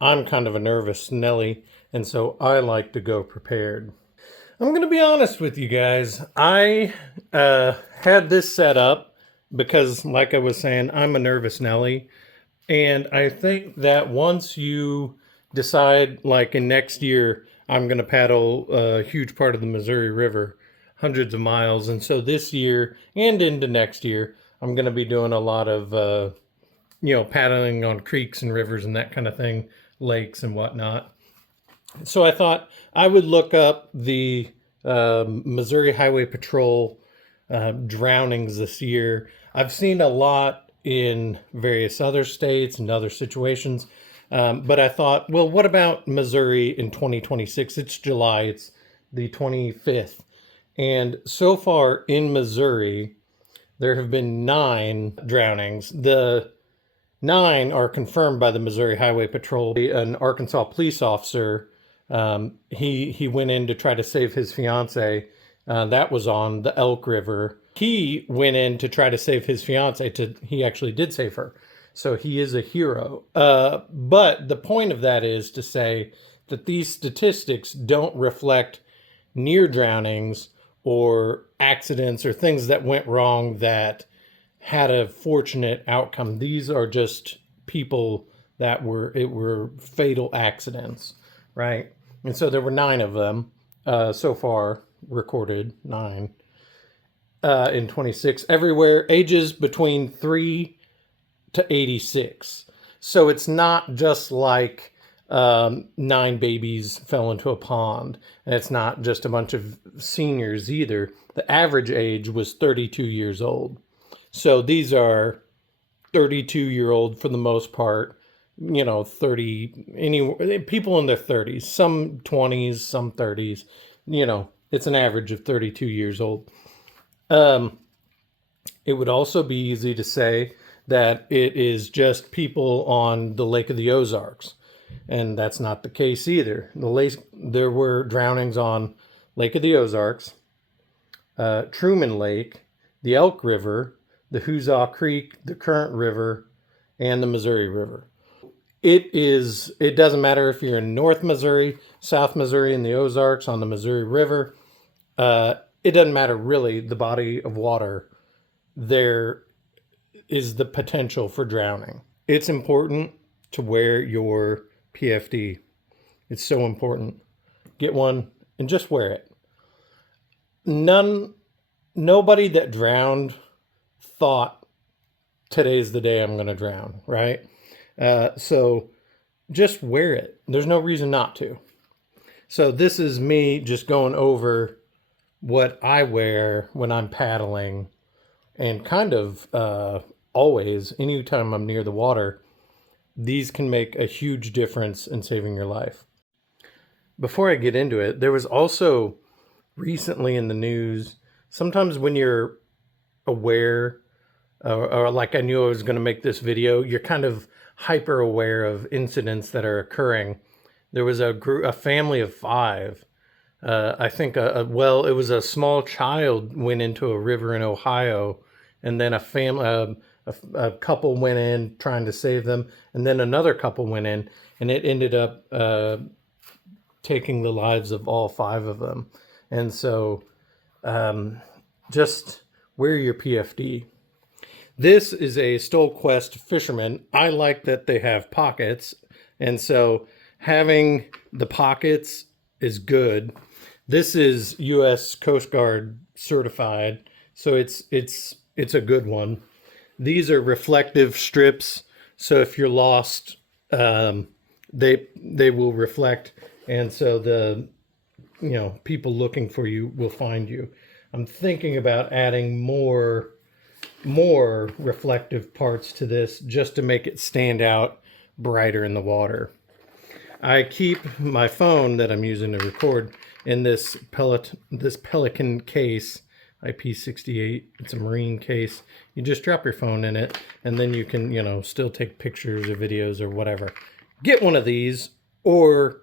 I'm kind of a nervous Nelly, and so I like to go prepared. I'm going to be honest with you guys. I had this set up because, like I was saying, I'm a nervous Nelly. And I think that once you decide, like in next year, I'm going to paddle a huge part of the Missouri River, hundreds of miles. And so this year and into next year, I'm going to be doing a lot of, paddling on creeks and rivers and that kind of thing, lakes and whatnot. So I thought I would look up the Missouri Highway Patrol drownings this year. I've seen a lot in various other states and other situations, but I thought, well, what about Missouri in 2026? It's July, it's the 25th. And so far in Missouri, there have been 9 drownings. The 9 are confirmed by the Missouri Highway Patrol. An Arkansas police officer, he went in to try to save his fiance. That was on the Elk River. He went in to try to save his fiance. He actually did save her. So he is a hero. But the point of that is to say that these statistics don't reflect near drownings or accidents or things that went wrong that had a fortunate outcome. These are just people that were fatal accidents, right? And so there were 9 of them so far recorded, 9 in 26 everywhere, ages between 3 to 86. So it's not just like 9 babies fell into a pond, and it's not just a bunch of seniors either. The average age was 32 years old. So these are 32-year-old for the most part, 30, people in their 30s, some 20s, some 30s, it's an average of 32 years old. It would also be easy to say that it is just people on the Lake of the Ozarks, and that's not the case either. There were drownings on Lake of the Ozarks, Truman Lake, the Elk River, the Huzzah Creek, the Current River, and the Missouri River. It doesn't matter if you're in North Missouri, South Missouri, in the Ozarks, on the Missouri River. It doesn't matter really the body of water. There is the potential for drowning. It's important to wear your PFD. It's so important. Get one and just wear it. Nobody that drowned thought today's the day I'm going to drown, right? So just wear it. There's no reason not to. So this is me just going over what I wear when I'm paddling, and kind of always, anytime I'm near the water, these can make a huge difference in saving your life. Before I get into it, there was also recently in the news, sometimes when you're aware, or like I knew I was going to make this video, you're kind of hyper aware of incidents that are occurring. There was a family of 5. I think, it was a small child went into a river in Ohio, and then a couple went in trying to save them, and then another couple went in, and it ended up taking the lives of all 5 of them. And so just wear your PFD. This is a StollQuest fisherman. I like that they have pockets, and so having the pockets is good. This is U.S. Coast Guard certified, so it's a good one. These are reflective strips, so if you're lost, they will reflect, and so the people looking for you will find you. I'm thinking about adding more reflective parts to this just to make it stand out brighter in the water. I keep my phone that I'm using to record in this Pelican case, IP68. It's a marine case. You just drop your phone in it, and then you can, still take pictures or videos or whatever. Get one of these or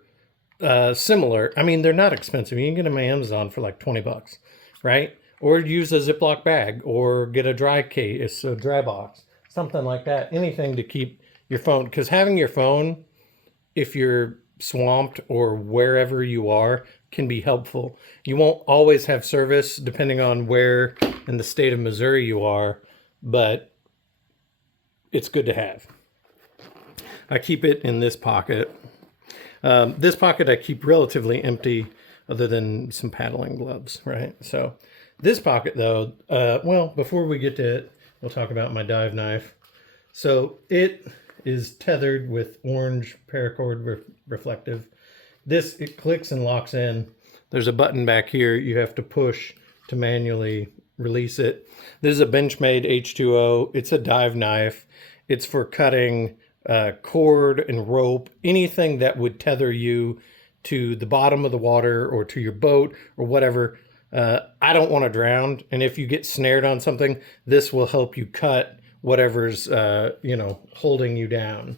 similar. I mean, they're not expensive. You can get them on Amazon for like $20, right? Or use a Ziploc bag, or get a dry case, a dry box, something like that. Anything to keep your phone, because having your phone if you're swamped or wherever you are, can be helpful. You won't always have service depending on where in the state of Missouri you are, but it's good to have. I keep it in this pocket. This pocket I keep relatively empty other than some paddling gloves, right? So this pocket though, well, before we get to it, we'll talk about my dive knife. So it is tethered with orange paracord reflective. This, it clicks and locks in. There's a button back here you have to push to manually release it. This is a Benchmade H2O. It's a dive knife. It's for cutting cord and rope, anything that would tether you to the bottom of the water or to your boat or whatever. I don't want to drown, and if you get snared on something, this will help you cut whatever's holding you down.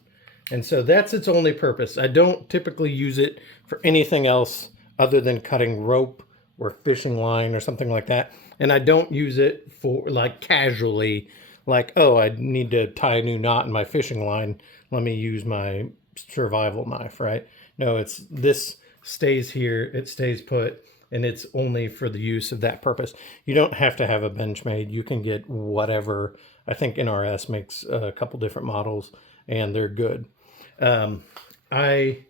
And so that's its only purpose. I don't typically use it for anything else other than cutting rope or fishing line or something like that. And I don't use it for like casually, like, oh, I need to tie a new knot in my fishing line. Let me use my survival knife, right? No, this stays here, it stays put, and it's only for the use of that purpose. You don't have to have a Benchmade. You can get whatever. I think NRS makes a couple different models, and they're good. I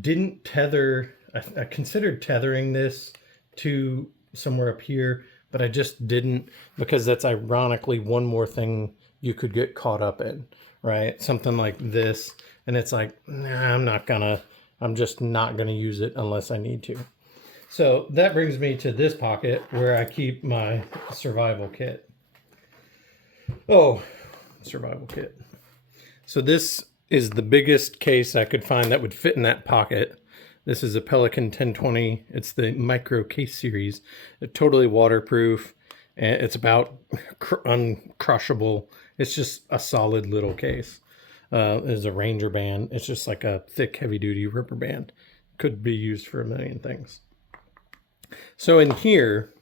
didn't tether. I considered tethering this to somewhere up here, but I just didn't, because that's ironically one more thing you could get caught up in, right? Something like this, and it's like, nah, I'm just not gonna use it unless I need to. So that brings me to this pocket where I keep my survival kit. Oh, survival kit. So this is the biggest case I could find that would fit in that pocket. This is a Pelican 1020. It's the micro case series. It's totally waterproof. And it's about uncrushable. It's just a solid little case. It's a Ranger band. It's just like a thick, heavy-duty rubber band. Could be used for a million things. So in here,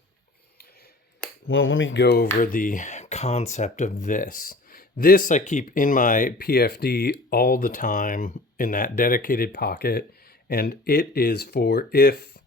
well, let me go over the concept of this. This I keep in my PFD all the time in that dedicated pocket, and it is for if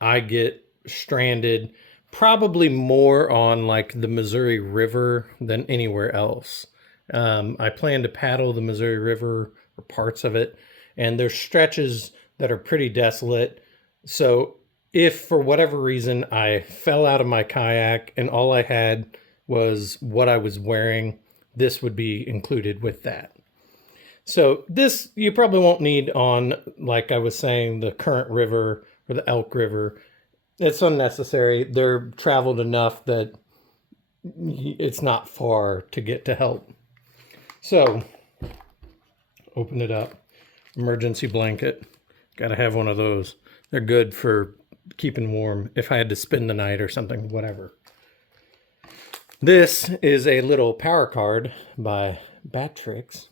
I get stranded, probably more on like the Missouri River than anywhere else. I plan to paddle the Missouri River or parts of it, and there's stretches that are pretty desolate. So if for whatever reason I fell out of my kayak and all I had was what I was wearing, this would be included with that. So this you probably won't need on, like I was saying, the Current River or the Elk River. It's unnecessary. They're traveled enough that it's not far to get to help. So open it up. Emergency blanket. Got to have one of those. They're good for keeping warm if I had to spend the night or something, whatever. This is a little power card by Batterix,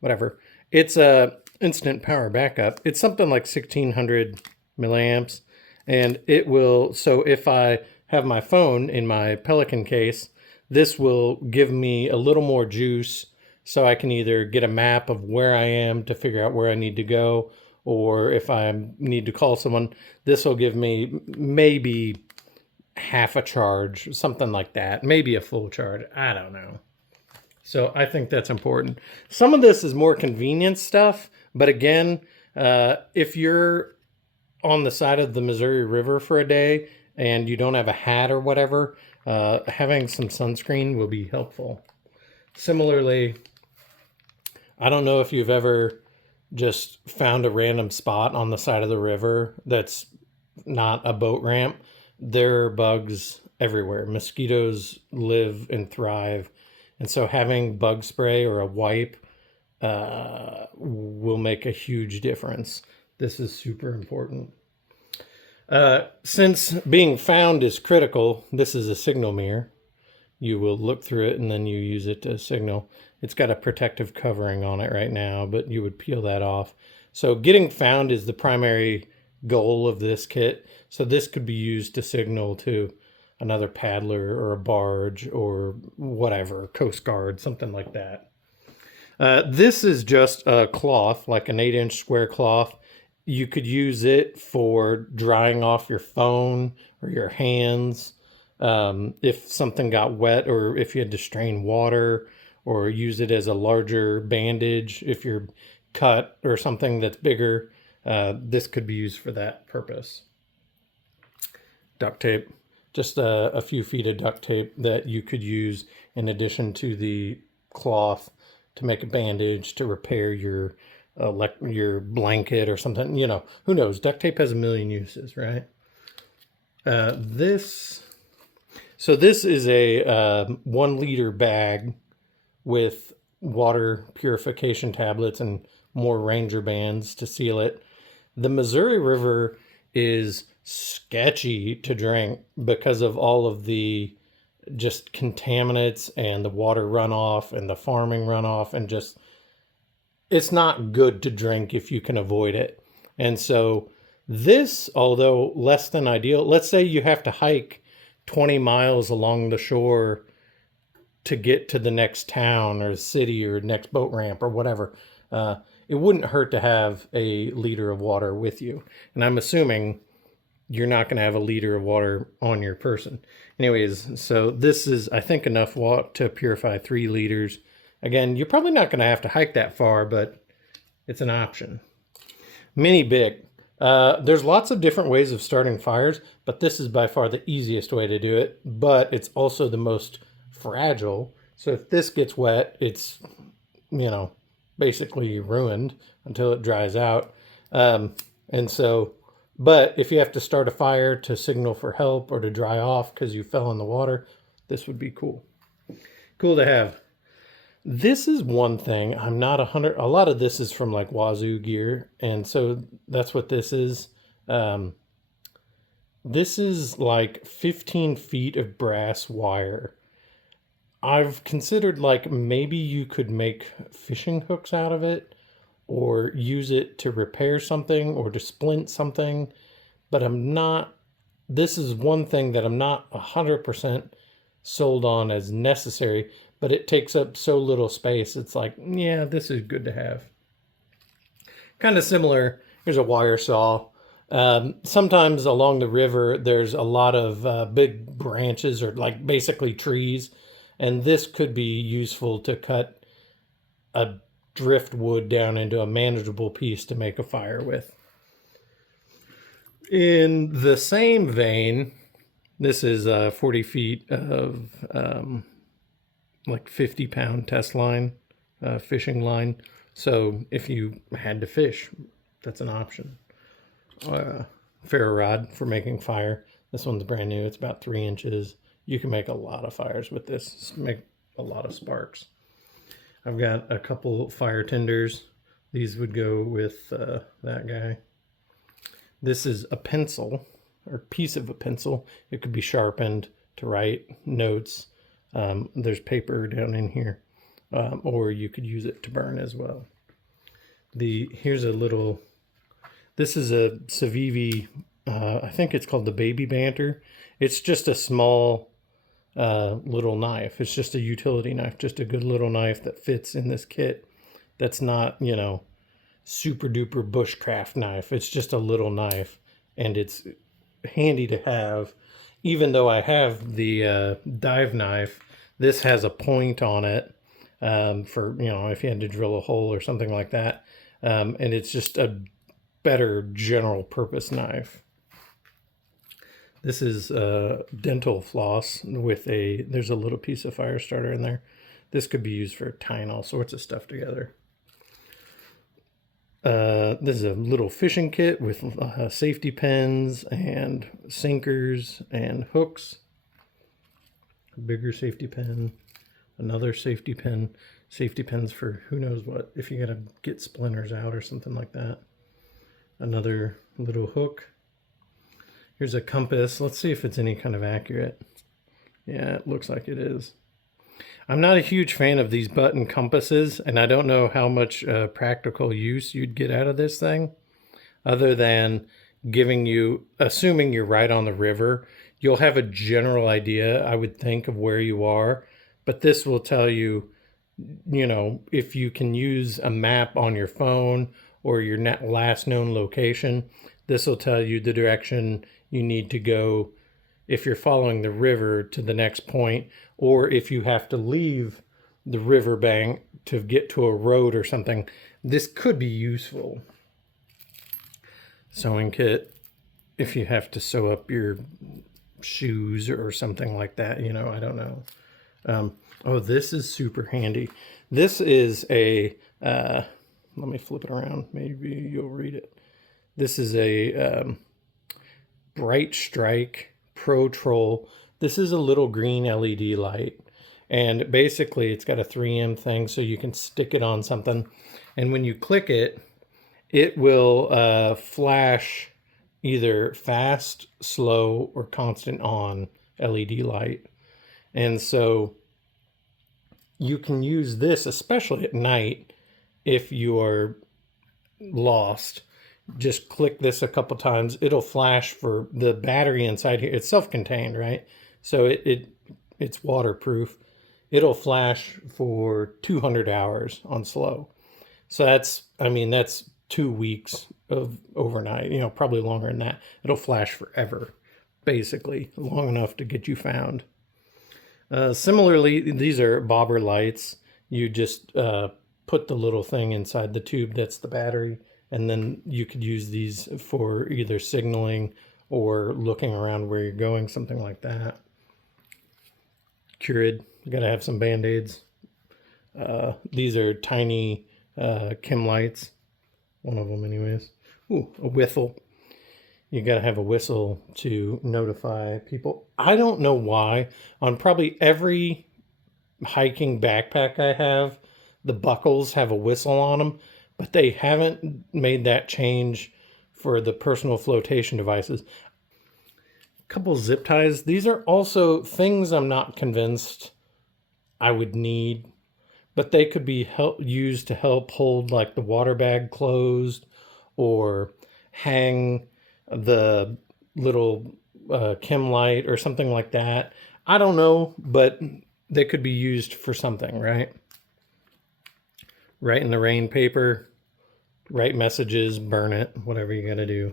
whatever. It's a instant power backup. It's something like 1600 milliamps, and it will, so if I have my phone in my Pelican case, this will give me a little more juice so I can either get a map of where I am to figure out where I need to go, or if I need to call someone, this will give me maybe half a charge, something like that, maybe a full charge. I don't know. So I think that's important. Some of this is more convenience stuff, but again, if you're on the side of the Missouri River for a day and you don't have a hat or whatever, having some sunscreen will be helpful. Similarly, I don't know if you've ever just found a random spot on the side of the river that's not a boat ramp. There are bugs everywhere. Mosquitoes live and thrive. And so having bug spray or a wipe will make a huge difference. This is super important. Since being found is critical, this is a signal mirror. You will look through it and then you use it to signal. It's got a protective covering on it right now, but you would peel that off. So getting found is the primary goal of this kit. So this could be used to signal to another paddler or a barge or whatever, Coast Guard, something like that. This is just a cloth, like an 8-inch square cloth. You could use it for drying off your phone or your hands. If something got wet, or if you had to strain water, or use it as a larger bandage if you're cut or something that's bigger. This could be used for that purpose. Duct tape, just a few feet of duct tape that you could use in addition to the cloth to make a bandage to repair your blanket or something. You know, who knows? Duct tape has a million uses, right? This is a 1 liter bag with water purification tablets and more Ranger bands to seal it. The Missouri River is sketchy to drink because of all of the just contaminants and the water runoff and the farming runoff, and just it's not good to drink if you can avoid it. And so this, although less than ideal, let's say you have to hike 20 miles along the shore to get to the next town or city or next boat ramp or whatever, it wouldn't hurt to have a liter of water with you. And I'm assuming you're not going to have a liter of water on your person. Anyways, so this is, I think, enough water to purify 3 liters. Again, you're probably not going to have to hike that far, but it's an option. Mini Bic. There's lots of different ways of starting fires, but this is by far the easiest way to do it. But it's also the most fragile. So if this gets wet, it's, you know, basically ruined until it dries out. But if you have to start a fire to signal for help or to dry off because you fell in the water, this would be cool. Cool to have. This is one thing I'm not 100. A lot of this is from like Wazoo gear, and so that's what this is. This is like 15 feet of brass wire. I've considered like maybe you could make fishing hooks out of it, or use it to repair something or to splint something, but I'm not. This is one thing that I'm not 100% sold on as necessary, but it takes up so little space. It's like, yeah, this is good to have. Kind of similar. Here's a wire saw. Sometimes along the river, there's a lot of big branches or like basically trees, and this could be useful to cut a driftwood down into a manageable piece to make a fire with. In the same vein, this is 40 feet of like 50-pound test line, fishing line. So if you had to fish, that's an option. Ferro rod for making fire. This one's brand new. It's about 3 inches. You can make a lot of fires with this. Make a lot of sparks. I've got a couple fire tenders. These would go with that guy. This is a pencil, or piece of a pencil. It could be sharpened to write notes. There's paper down in here, or you could use it to burn as well. Here's a little. This is a Civivi. I think it's called the Baby Banter. It's just a small little knife. It's just a utility knife, just a good little knife that fits in this kit. That's not, you know, super duper bushcraft knife. It's just a little knife, and it's handy to have. Even though I have the dive knife, this has a point on it for, you know, if you had to drill a hole or something like that. And it's just a better general purpose knife. This is dental floss with there's a little piece of fire starter in there. This could be used for tying all sorts of stuff together. This is a little fishing kit with safety pins and sinkers and hooks. A bigger safety pin, another safety pin, safety pins for who knows what, if you gotta get splinters out or something like that. Another little hook. Here's a compass. Let's see if it's any kind of accurate. Yeah, it looks like it is. I'm not a huge fan of these button compasses, and I don't know how much practical use you'd get out of this thing, other than giving you, assuming you're right on the river, you'll have a general idea, I would think, of where you are, but this will tell you you know, if you can use a map on your phone or your last known location, this will tell you the direction you need to go if you're following the river to the next point, or if you have to leave the riverbank to get to a road or something. This could be useful. Sewing kit, if you have to sew up your shoes or something like that, you know, I don't know. Oh, this is super handy. This is a, let me flip it around. Maybe you'll read it. This is a Bright Strike Pro Troll. This is a little green LED light. And basically it's got a 3M thing so you can stick it on something. And when you click it, it will flash either fast, slow, or constant on LED light. And so you can use this, especially at night, if you are lost. Just click this a couple times. It'll flash for the battery inside here. It's self-contained, right? So it's waterproof. It'll flash for 200 hours on slow. So that's 2 weeks of overnight, you know, probably longer than that. It'll flash forever, basically, long enough to get you found. Similarly, these are bobber lights. You just put the little thing inside the tube that's the battery, and then you could use these for either signaling or looking around where you're going, something like that. Curid, you gotta have some Band-Aids. These are tiny chem lights, one of them anyways. Ooh, a whistle. You gotta have a whistle to notify people. I don't know why. On probably every hiking backpack I have, the buckles have a whistle on them, but they haven't made that change for the personal flotation devices. A couple zip ties. These are also things I'm not convinced I would need, but they could be used to help hold like the water bag closed, or hang the little chem light or something like that. I don't know, but they could be used for something, right? Write in the rain paper, write messages, burn it, whatever you gotta do.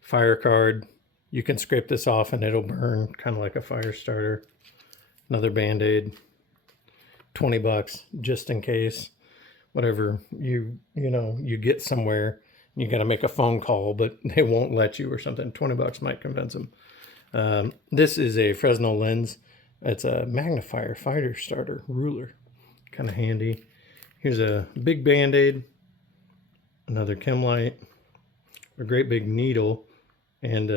Fire card, you can scrape this off and it'll burn, kind of like a fire starter. Another Band-Aid, 20 bucks just in case. Whatever you get somewhere, you got to make a phone call, but they won't let you or something. 20 bucks might convince them. This is a Fresnel lens. It's a magnifier fighter starter ruler, kind of handy. Here's a big Band-Aid, another chem light, a great big needle, and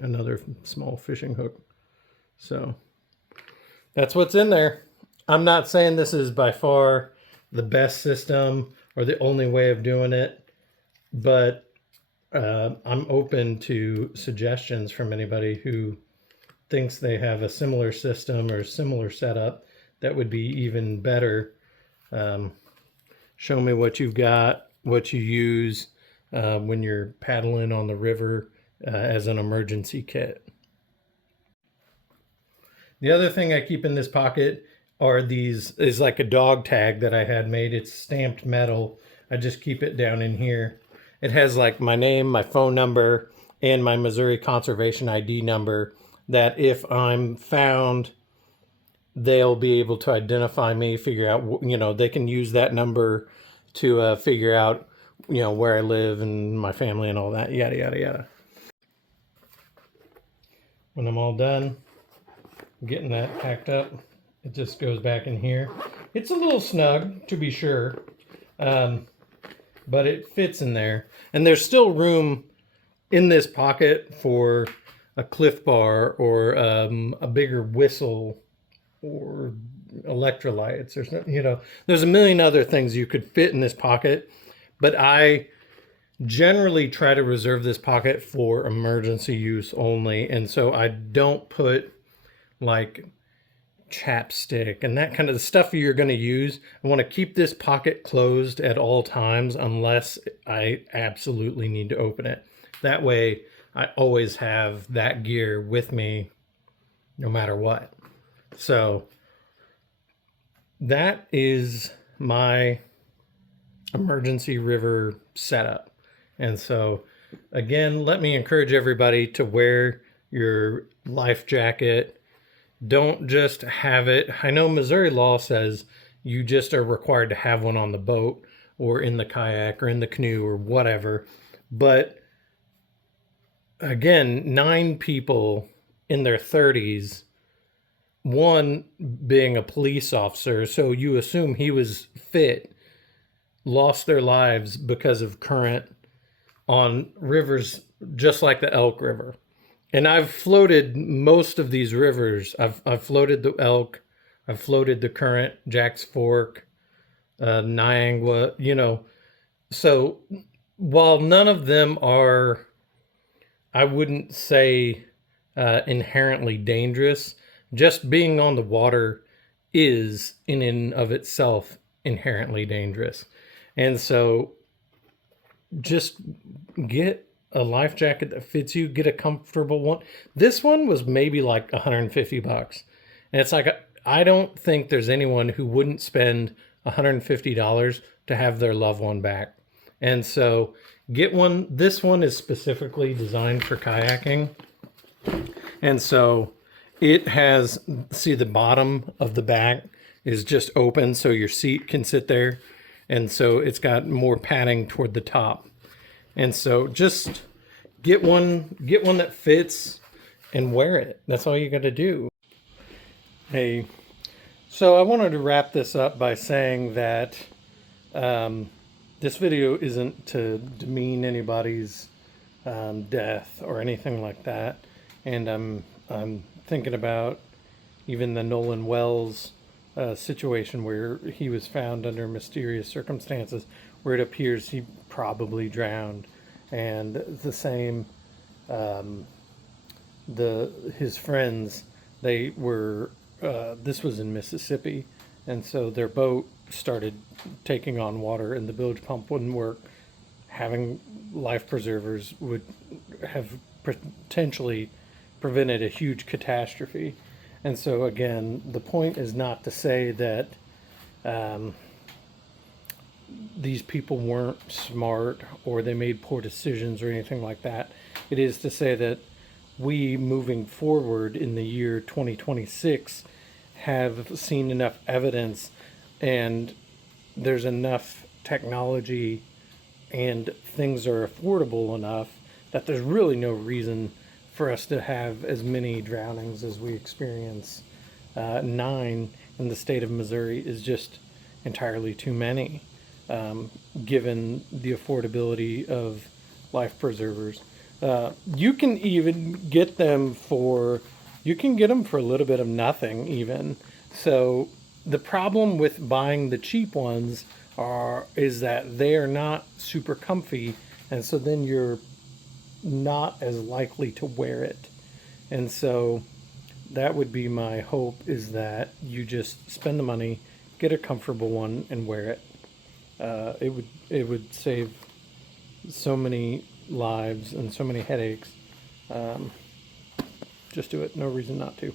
another small fishing hook. So that's what's in there. I'm not saying this is by far the best system or the only way of doing it, but I'm open to suggestions from anybody who thinks they have a similar system or similar setup that would be even better. Show me what you've got, what you use when you're paddling on the river as an emergency kit. The other thing I keep in this pocket is like a dog tag that I had made. It's stamped metal. I just keep it down in here. It has like my name, my phone number, and my Missouri Conservation ID number, that if I'm found, they'll be able to identify me, figure out, they can use that number to figure out, where I live and my family and all that, yada, yada, yada. When I'm all done getting that packed up, it just goes back in here. It's a little snug, to be sure, but it fits in there. And there's still room in this pocket for a Cliff Bar or a bigger whistle or electrolytes. There's a million other things you could fit in this pocket, but I generally try to reserve this pocket for emergency use only. And so I don't put like chapstick and that kind of stuff you're going to use. I want to keep this pocket closed at all times unless I absolutely need to open it. That way I always have that gear with me no matter what. So that is my emergency river setup. And so, again, let me encourage everybody to wear your life jacket. Don't just have it. I know Missouri law says you just are required to have one on the boat or in the kayak or in the canoe or whatever. But again, 9 people in their 30s, one being a police officer, so you assume he was fit, lost their lives because of current on rivers just like the Elk River. And I've floated most of these rivers. I've floated the Elk, I've floated the current, Jack's Fork, Niangua, you know. So while none of them are, I wouldn't say inherently dangerous, just being on the water is in and of itself inherently dangerous. And so just get a life jacket that fits you, get a comfortable one. This one was maybe like $150. And it's like, I don't think there's anyone who wouldn't spend $150 to have their loved one back. And so get one. This one is specifically designed for kayaking. And so it has, see, the bottom of the back is just open so your seat can sit there. And so it's got more padding toward the top. And so just get one that fits and wear it. That's all you got to do. Hey, so I wanted to wrap this up by saying that this video isn't to demean anybody's death or anything like that. And I'm thinking about even the Nolan Wells situation where he was found under mysterious circumstances where it appears he probably drowned, and the same his friends, they were this was in Mississippi, and so their boat started taking on water and the bilge pump wouldn't work. Having life preservers would have potentially prevented a huge catastrophe. And so again, the point is not to say that these people weren't smart or they made poor decisions or anything like that. It is to say that we, moving forward in the year 2026, have seen enough evidence and there's enough technology and things are affordable enough that there's really no reason for us to have as many drownings as we experience. 9 in the state of Missouri is just entirely too many, given the affordability of life preservers. You can even get them for, you can get them for a little bit of nothing even. So the problem with buying the cheap ones is that they are not super comfy, and so then you're not as likely to wear it. And so that would be my hope, is that you just spend the money, get a comfortable one and wear it. It would save so many lives and so many headaches. Just do it. No reason not to.